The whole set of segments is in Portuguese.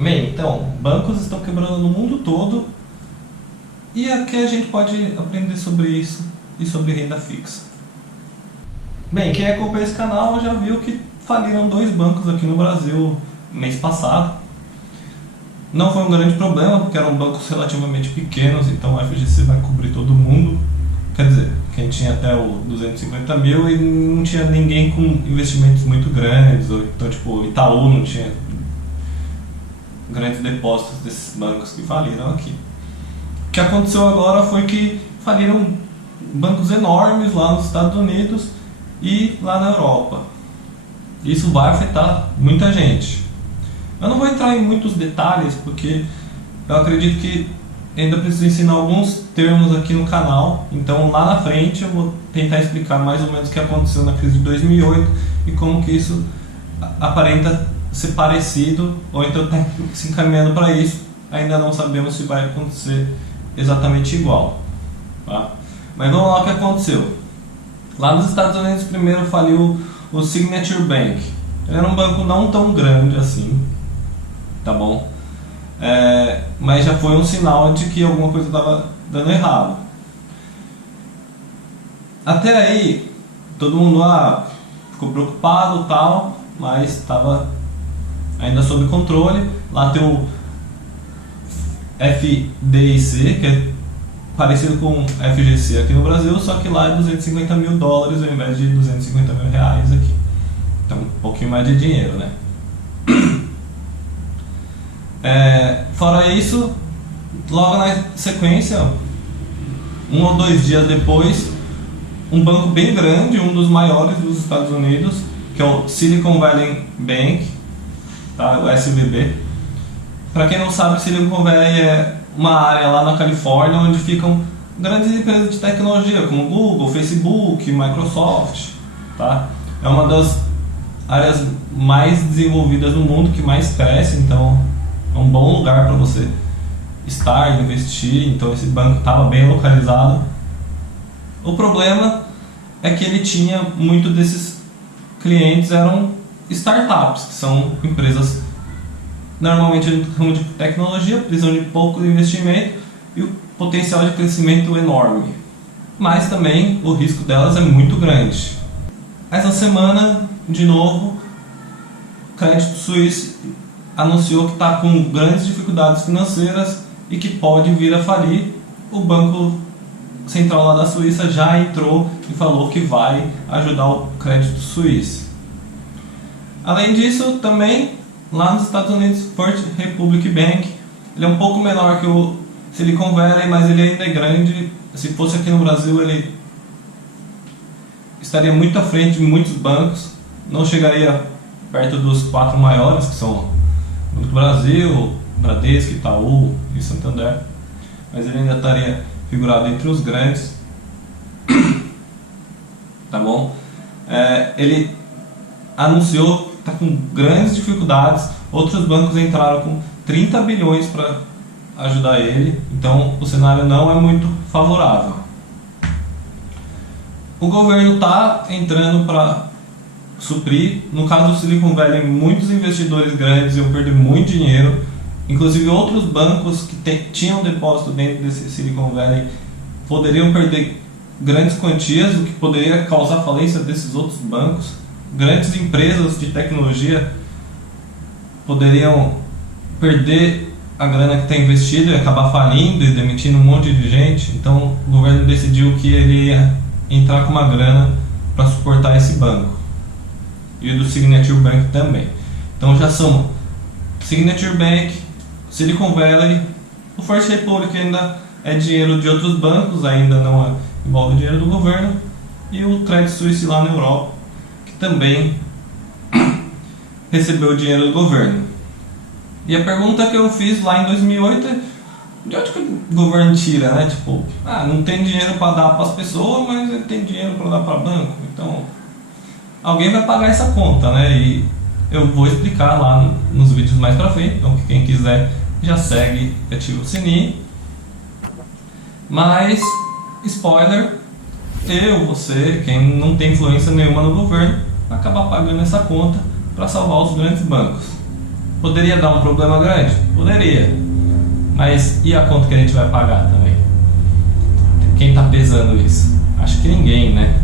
Bem, então, bancos estão quebrando no mundo todo e aqui a gente pode aprender sobre isso e sobre renda fixa. Bem, quem acompanha esse canal já viu que faliram dois bancos aqui no Brasil mês passado. Não foi um grande problema, porque eram bancos relativamente pequenos, então a FGC vai cobrir todo mundo. Quer dizer, quem tinha até o 250 mil e não tinha ninguém com investimentos muito grandes, ou então tipo, Itaú não tinha grandes depósitos desses bancos que faliram aqui. O que aconteceu agora foi que faliram bancos enormes lá nos Estados Unidos e lá na Europa. Isso vai afetar muita gente. Eu não vou entrar em muitos detalhes porque eu acredito que ainda preciso ensinar alguns termos aqui no canal. Então lá na frente eu vou tentar explicar mais ou menos o que aconteceu na crise de 2008 e como que isso aparenta ser parecido, ou então está se encaminhando para isso. Ainda não sabemos se vai acontecer exatamente igual, tá? Mas vamos lá o que aconteceu. Lá nos Estados Unidos primeiro faliu o Signature Bank. Era um banco não tão grande assim, tá bom? Mas já foi um sinal de que alguma coisa estava dando errado. Até aí todo mundo ficou preocupado tal, mas estava ainda sob controle. Lá tem o FDIC, que é parecido com FGC aqui no Brasil, só que lá é 250 mil dólares ao invés de 250 mil reais aqui. Então um pouquinho mais de dinheiro, né? Fora isso, logo na sequência, 1 ou 2 dias depois, um banco bem grande, um dos maiores dos Estados Unidos, que é o Silicon Valley Bank, tá? O SVB. Para quem não sabe, Silicon Valley é uma área lá na Califórnia onde ficam grandes empresas de tecnologia como Google, Facebook, Microsoft, tá? É uma das áreas mais desenvolvidas no mundo, que mais cresce, então é um bom lugar para você estar, investir. Então esse banco estava bem localizado. O problema é que ele tinha muito desses clientes eram startups, que são empresas normalmente no ramo de tecnologia, precisam de pouco investimento e o potencial de crescimento enorme. Mas também o risco delas é muito grande. Essa semana, de novo, o Credit Suisse anunciou que está com grandes dificuldades financeiras e que pode vir a falir. O Banco Central lá da Suíça já entrou e falou que vai ajudar o Credit Suisse. Além disso, também lá nos Estados Unidos, First Republic Bank, ele é um pouco menor que o Silicon Valley, mas ele ainda é grande. Se fosse aqui no Brasil, ele estaria muito à frente de muitos bancos, não chegaria perto dos 4 maiores, que são Banco do Brasil, Bradesco, Itaú e Santander, mas ele ainda estaria figurado entre os grandes, tá bom? Ele anunciou que está com grandes dificuldades. Outros bancos entraram com 30 bilhões para ajudar ele, então o cenário não é muito favorável. O governo está entrando para suprir. No caso do Silicon Valley, muitos investidores grandes iam perder muito dinheiro, inclusive outros bancos que tinham depósito dentro desse Silicon Valley poderiam perder grandes quantias, o que poderia causar falência desses outros bancos. Grandes empresas de tecnologia poderiam perder a grana que está investida e acabar falindo e demitindo um monte de gente. Então o governo decidiu que ele ia entrar com uma grana para suportar esse banco, e o do Signature Bank também. Então já são Signature Bank, Silicon Valley, o First Republic ainda é dinheiro de outros bancos, ainda não envolve dinheiro do governo, e o Credit Suisse lá na Europa, que também recebeu dinheiro do governo. E a pergunta que eu fiz lá em 2008 é: de onde que o governo tira, né? Tipo, não tem dinheiro para dar para as pessoas, mas ele tem dinheiro para dar para banco. Então, alguém vai pagar essa conta, né? E eu vou explicar lá nos vídeos mais pra frente. Então, quem quiser já segue e ativa o sininho. Mas, spoiler, você, quem não tem influência nenhuma no governo, vai acabar pagando essa conta para salvar os grandes bancos. Poderia dar um problema grande? Poderia. Mas e a conta que a gente vai pagar também? Quem está pesando isso? Acho que ninguém, né?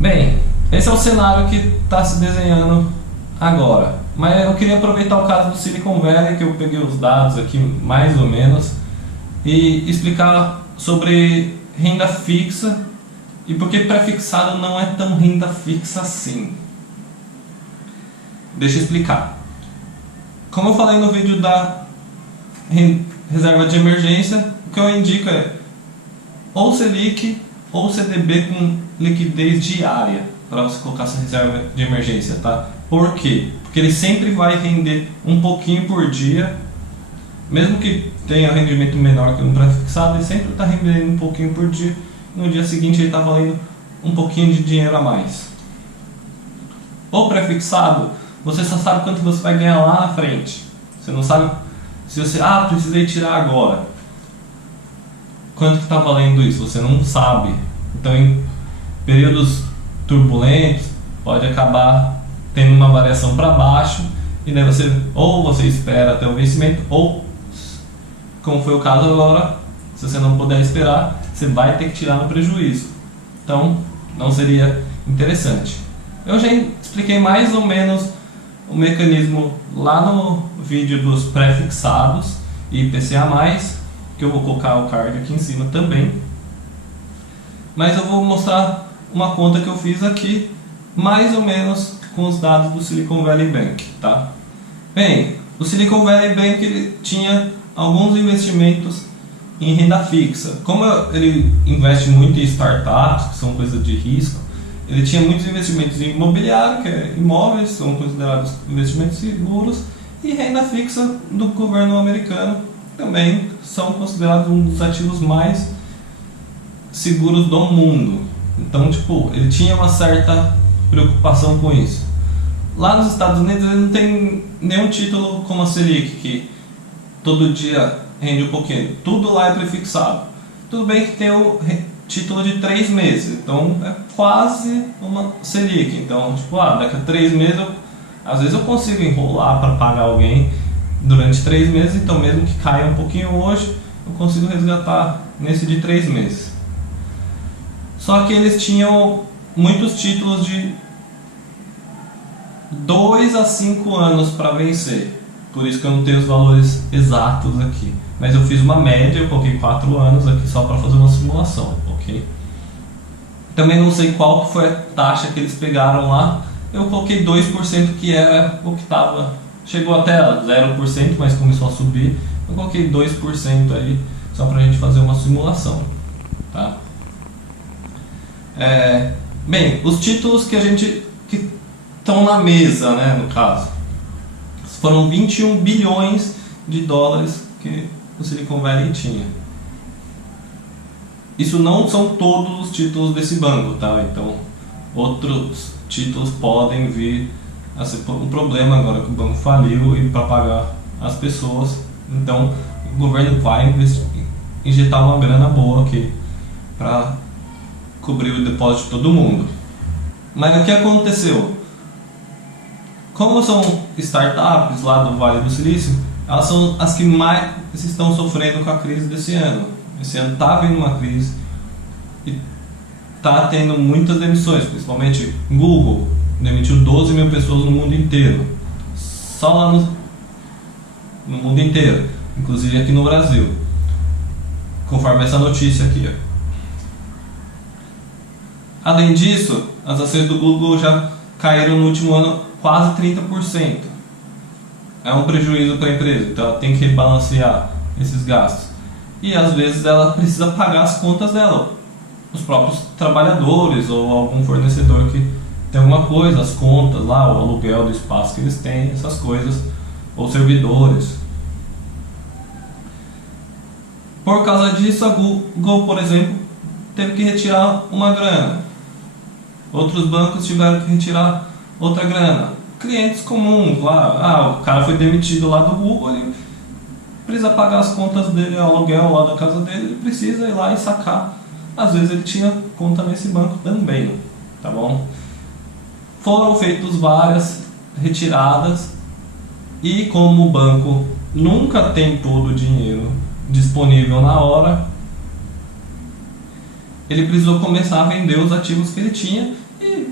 Bem, esse é o cenário que está se desenhando agora. Mas eu queria aproveitar o caso do Silicon Valley, que eu peguei os dados aqui mais ou menos, e explicar sobre renda fixa e por que pré-fixado não é tão renda fixa assim. Deixa eu explicar. Como eu falei no vídeo da reserva de emergência, o que eu indico é ou Selic ou CDB com liquidez diária para você colocar essa reserva de emergência, tá? Por quê? Porque ele sempre vai render um pouquinho por dia, mesmo que tenha rendimento menor que um pré-fixado, ele sempre está rendendo um pouquinho por dia. No dia seguinte ele está valendo um pouquinho de dinheiro a mais. O pré-fixado, você só sabe quanto você vai ganhar lá na frente. Você não sabe se você, precisei tirar agora. Quanto que está valendo isso? Você não sabe. Então, em períodos turbulentos, pode acabar tendo uma variação para baixo, e daí você espera até o vencimento, ou, como foi o caso agora, se você não puder esperar, você vai ter que tirar no prejuízo. Então, não seria interessante. Eu já expliquei mais ou menos o mecanismo lá no vídeo dos pré-fixados e IPCA+, que eu vou colocar o card aqui em cima também. Mas eu vou mostrar uma conta que eu fiz aqui, mais ou menos com os dados do Silicon Valley Bank, tá? Bem, o Silicon Valley Bank ele tinha alguns investimentos em renda fixa. Como ele investe muito em startups, que são coisas de risco, ele tinha muitos investimentos em imobiliário, que é imóveis, são considerados investimentos seguros, e renda fixa do governo americano, também são considerados um dos ativos mais seguros do mundo. Então, ele tinha uma certa preocupação com isso. Lá nos Estados Unidos ele não tem nenhum título como a Selic, que todo dia rende um pouquinho. Tudo lá é prefixado. Tudo bem que tem o título de 3 meses, então é quase uma Selic. Então, daqui a 3 meses, às vezes eu consigo enrolar para pagar alguém durante 3 meses, então mesmo que caia um pouquinho hoje, eu consigo resgatar nesse de 3 meses. Só que eles tinham muitos títulos de 2 a 5 anos para vencer. Por isso que eu não tenho os valores exatos aqui. Mas eu fiz uma média, eu coloquei 4 anos aqui só para fazer uma simulação, ok? Também não sei qual que foi a taxa que eles pegaram lá. Eu coloquei 2%, que era o que estava. Chegou até 0%, mas começou a subir. Eu coloquei 2% aí, só para a gente fazer uma simulação, tá? Bem, os títulos que estão na mesa, né, no caso, foram 21 bilhões de dólares que o Silicon Valley tinha. Isso não são todos os títulos desse banco, tá? Então, outros títulos podem vir a ser um problema agora que o banco faliu e para pagar as pessoas. Então, o governo vai injetar uma grana boa aqui para cobrir o depósito de todo mundo. Mas o que aconteceu? Como são startups lá do Vale do Silício, elas são as que mais estão sofrendo com a crise desse ano. Esse ano está havendo uma crise e está tendo muitas demissões, principalmente Google demitiu 12 mil pessoas no mundo inteiro, só lá no mundo inteiro, inclusive aqui no Brasil, conforme essa notícia aqui, ó. Além disso, as ações do Google já caíram no último ano quase 30%. É um prejuízo para a empresa, então ela tem que rebalancear esses gastos. E às vezes ela precisa pagar as contas dela, os próprios trabalhadores ou algum fornecedor que tem alguma coisa, as contas lá, o aluguel do espaço que eles têm, essas coisas, ou servidores. Por causa disso, a Google, por exemplo, teve que retirar uma grana. Outros bancos tiveram que retirar outra grana. Clientes comuns lá, o cara foi demitido lá do Google, ele precisa pagar as contas dele, o aluguel lá da casa dele, ele precisa ir lá e sacar. Às vezes ele tinha conta nesse banco também, tá bom? Foram feitas várias retiradas E como o banco nunca tem todo o dinheiro disponível na hora, ele precisou começar a vender os ativos que ele tinha, e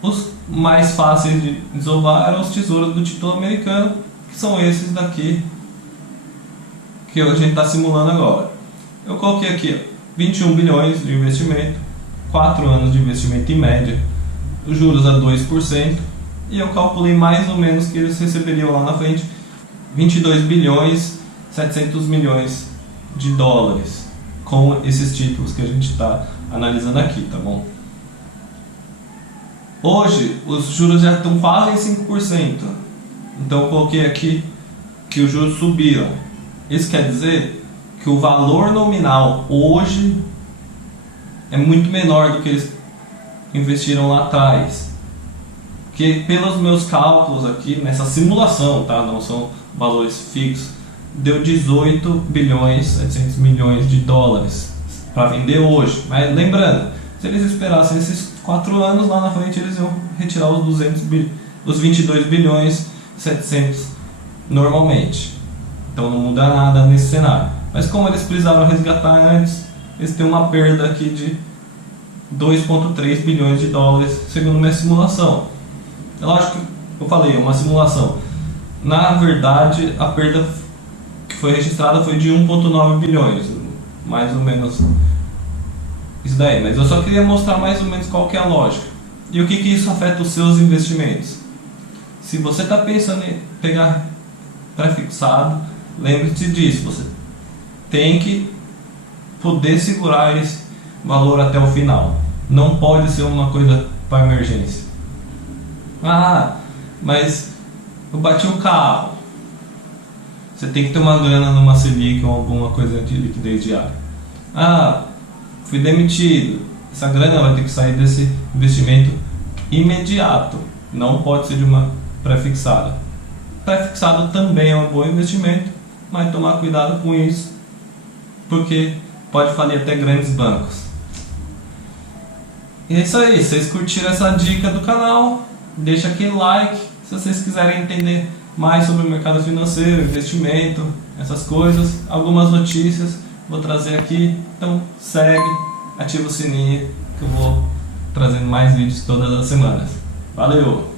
os mais fáceis de desovar eram os tesouros do título americano, que são esses daqui que a gente está simulando agora. Eu coloquei aqui 21 bilhões de investimento, 4 anos de investimento em média, os juros a 2%, e eu calculei mais ou menos que eles receberiam lá na frente 22 bilhões 700 milhões de dólares com esses títulos que a gente está analisando aqui, tá bom? Hoje os juros já estão quase em 5%, então eu coloquei aqui que os juros subiram. Isso quer dizer que o valor nominal hoje é muito menor do que eles investiram lá atrás. Porque pelos meus cálculos aqui, nessa simulação, tá? Não são valores fixos, deu 18 bilhões 700 milhões de dólares para vender hoje. Mas lembrando, se eles esperassem esses 4 anos, lá na frente eles iam retirar os 22 bilhões 700 normalmente. Então não muda nada nesse cenário. Mas como eles precisaram resgatar antes, eles têm uma perda aqui de 2,3 bilhões de dólares, segundo minha simulação. É lógico que eu falei, é uma simulação. Na verdade, a perda que foi registrada foi de 1,9 bilhões, mais ou menos isso daí. Mas eu só queria mostrar mais ou menos qual que é a lógica. E o que isso afeta os seus investimentos. Se você está pensando em pegar pré-fixado, lembre-se disso, você tem que poder segurar esse valor até o final. Não pode ser uma coisa para emergência. Ah, mas eu bati um carro. Você tem que ter uma grana numa Selic ou alguma coisa de liquidez diária. Ah, fui demitido. Essa grana vai ter que sair desse investimento imediato. Não pode ser de uma pré-fixada. Pré-fixado também é um bom investimento, mas tomar cuidado com isso, porque pode falir até grandes bancos. E é isso aí, se vocês curtiram essa dica do canal, deixa aquele like. Se vocês quiserem entender mais sobre o mercado financeiro, investimento, essas coisas, algumas notícias vou trazer aqui, então segue, ativa o sininho que eu vou trazendo mais vídeos todas as semanas. Valeu!